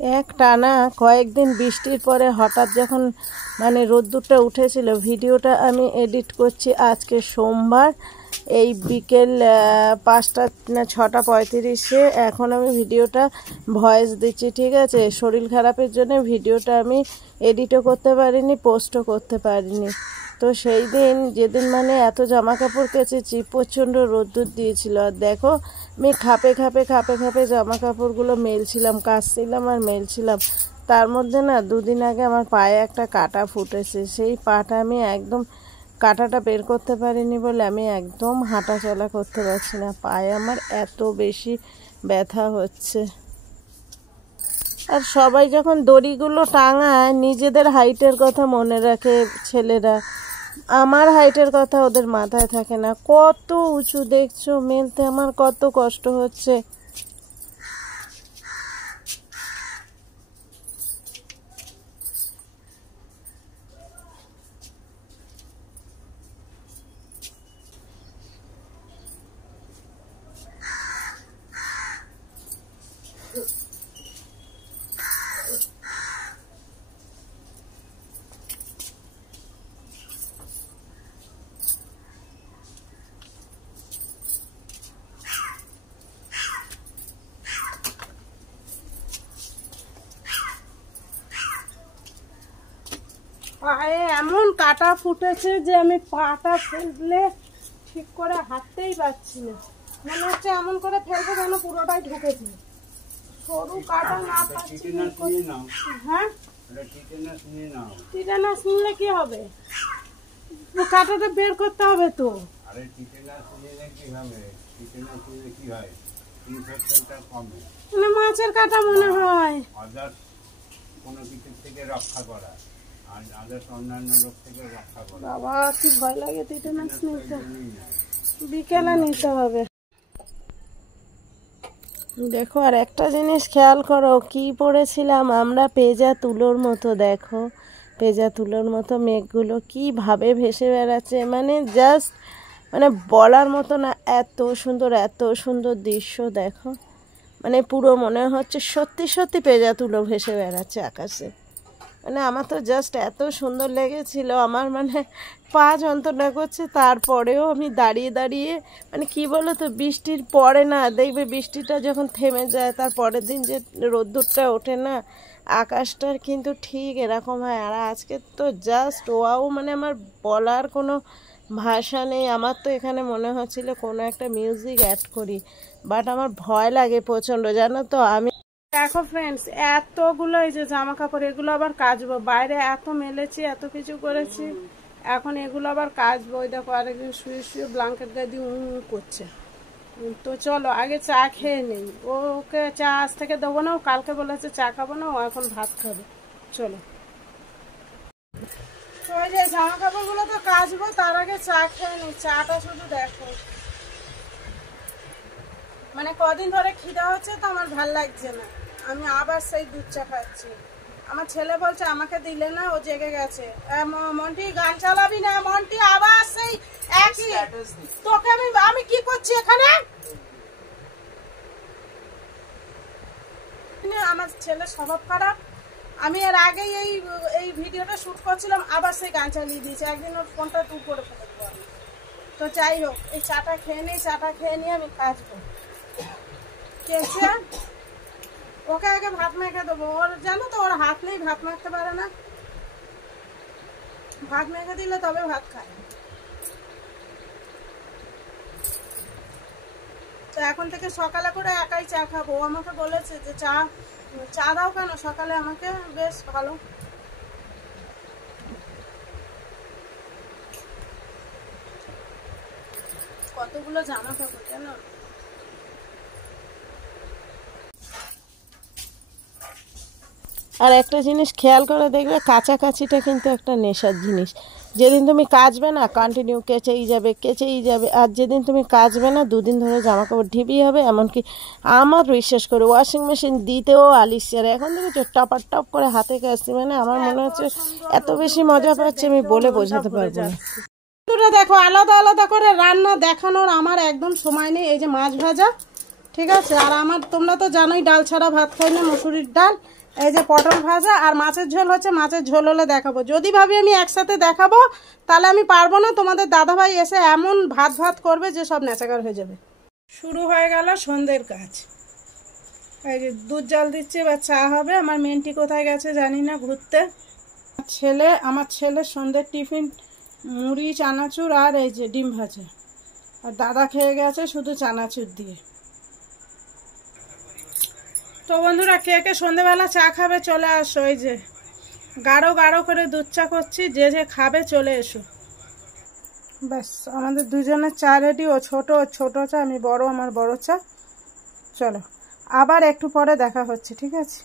এক টানা কয়েকদিন বৃষ্টির পরে হঠাৎ যখন মানে রোদ্দুরটা উঠেছিল, ভিডিওটা আমি এডিট করছি আজকে সোমবার এই বিকেল 5টা না 6:35-এ। এখন আমি ভিডিওটা ভয়েস দিচ্ছি, ঠিক আছে? শরীর খারাপের জন্য ভিডিওটা আমি এডিটও করতে পারিনি, পোস্টও করতে পারিনি। তো সেই দিন যেদিন মানে এত জামা কাপড় কেচেছি, প্রচণ্ড রোদ্দুর দিয়েছিল। আর দেখো আমি খাপে খাপে জামা কাপড়গুলো মেলছিলাম, কাচছিলাম আর মেলছিলাম। তার মধ্যে না 2 দিন আগে আমার পায়ে একটা কাটা ফুটেছে। সেই পাটা আমি একদম কাটাটা বের করতে পারিনি বলে আমি একদম হাঁটা চলা করতে পারছি না। পায়ে আমার এত বেশি ব্যথা হচ্ছে। আর সবাই যখন দড়িগুলো টাঙায় নিজেদের হাইটের কথা মনে রাখে ছেলেরা, আমার হাইটের কথা ওদের মাথায় থাকে না। কত উঁচু দেখছো, মেলতে আমার কত কষ্ট হচ্ছে। পায়ে এমন কাটা ফুটেছে যে আমি পাটা ফেললে ঠিক করে হাঁটতেই পারছি না। মনে হচ্ছে এমন করে ফেলবো যেন পুরোটাই ঢুকেছে। সরু কাটা না পাচ্ছি। হ্যাঁ, টিটেনাস নিলে কি হবে? কাটাটা বের করতে হবে তো। মানে মাছের কাটা মনে হয় কোনো কিছু থেকে রক্ষা করা, আর আদার্স অন্যান্য রোগ থেকে রক্ষা করা। বাবা কি ভয় লাগে, টিটেনাস নিতে বিকেলে নিতে হবে। দেখো আর একটা জিনিস খেয়াল করো, কি পড়েছিলাম আমরা, পেঁজা তুলোর মতো। দেখো পেঁজা তুলোর মতো মেঘগুলো কিভাবে ভেসে বেড়াচ্ছে, মানে জাস্ট মানে বলার মতো না, এত সুন্দর দৃশ্য। দেখো মানে পুরো মনে হচ্ছে সত্যি সত্যি পেঁজা তুলো ভেসে বেড়াচ্ছে আকাশে। মানে আমার তো জাস্ট এত সুন্দর লেগেছিল, আমার মানে পা যন্ত্রণা করছে। তারপরেও আমি দাঁড়িয়ে মানে কি বলো তো, বৃষ্টির পরে না দেখবে বৃষ্টিটা যখন থেমে যায় তার পরের দিন যে রোদ্দুরটা ওঠে না, আকাশটার কিন্তু ঠিক এরকম হয়। আর আজকে তো জাস্ট ওয়াও, মানে আমার বলার কোনো ভাষা নেই। আমার তো এখানে মনে হচ্ছিল কোনো একটা মিউজিক অ্যাড করি, বাট আমার ভয় লাগে প্রচণ্ড, জানো তো। আমি দেখো ফ্রেন্ডস, এতগুলো এই যে জামা কাপড়, এগুলো আবার কাচবো। বাইরে এত মেলেছি, এত কিছু করেছি, এখন এগুলো আবার কাচবো। ওই দেখো আরেকদিন শুয়ে ব্ল্যাঙ্কেট গায়ে দিয়ে করছে। তো চলো আগে চা খেয়ে নেই। ওকে চা আজ থেকে দেবো না, ও কালকে বলেছে চা খাবো না, ও এখন ভাত খাবে। চলো ওই যে জামা কাপড়গুলো তো কাচবো, তার আগে চা খেয়ে নিই। চাটা শুধু দেখো, মানে কদিন ধরে খিদা হচ্ছে তো আমার ভাল লাগছে না, আমি আবার সেই দুধ চা খাচ্ছি। আমার ছেলে বলছে আমাকে দিলে না, ও জেগে গেছে। মন্টি গান চালাবি না, মন্টি আবার সেই একই। তোকে আমি কি করছি এখানে? আমার ছেলে স্বভাব খারাপ। আমি এর আগেই এই ভিডিওটা শুট করছিলাম, আবার সেই গান চালিয়ে দিয়েছে। একদিন ওর ফোনটা দূর করে ফেলে দেবো আমি। তো যাই হোক, এই চাটা খেয়ে নিই, চাটা খেয়ে নিয়ে আমি কাচবো। ওকে আগে ভাত মেখে দেবো। ওর জানো তো, ওর হাত নেই, ভাত মাখতে পারে না। ভাত মেখে দিলে তবে ভাত খায়। তো এখন থেকে সকালে করে একাই চা খাবো। ও আমাকে বলেছে যে চা দাও কেন সকালে আমাকে, বেশ ভালো। কতগুলো জামা কাপড় জানো। আর একটা জিনিস খেয়াল করে দেখবে, কাছাকাছিটা কিন্তু একটা নেশার জিনিস। যেদিন তুমি কাচবে না কন্টিনিউ কেচেই যাবে, আর যেদিন তুমি কাচবে না 2 দিন ধরে জামা কাপড় ঢিবি হবে। এমনকি আমার বিশ্বাস করে ওয়াশিং মেশিন দিতেও আলিশার। এখন দেখো টপ করে হাতে কাচছি, মানে আমার মনে হচ্ছে এত বেশি মজা পাচ্ছে আমি বলে বোঝাতে পারবো না। দেখো আলাদা করে রান্না দেখানোর আমার একদম সময় নেই। এই যে মাছ ভাজা, ঠিক আছে। আর আমার তোমরা তো জানোই ডাল ছাড়া ভাত খাই না, মসুরির ডাল। এই যে পটল ভাজা আর মাছের ঝোল হচ্ছে, মাছের ঝোল হলে দেখাবো। যদি ভাবি আমি একসাথে দেখাবো তাহলে আমি পারবো না, তোমাদের দাদাভাই এসে এমন ভাত ভাত করবে যে সব নেচাকার হয়ে যাবে। শুরু হয়ে গেল সন্ধ্যের কাজ। এই যে দুধ জাল দিচ্ছি, এবার চা হবে। আমার মেন্টি কোথায় গেছে জানি না, ঘুরতে। আমার ছেলে সন্ধ্যের টিফিন মুড়ি চানাচুর আর এই যে ডিম ভাজা, আর দাদা খেয়ে গেছে শুধু চানাচুর দিয়ে। তো বন্ধুরা, কে কে সন্ধ্যেবেলা চা খাবে চলে আসো। এই যে গাঢ় গাঢ় করে দুধ চা করছি, যে যে খাবে চলে এসো। ব্যাস আমাদের দুজনের চা রেডি। ও ছোট চা, আমি বড়, আমার বড় চা। চলো আবার একটু পরে দেখা হচ্ছে, ঠিক আছে?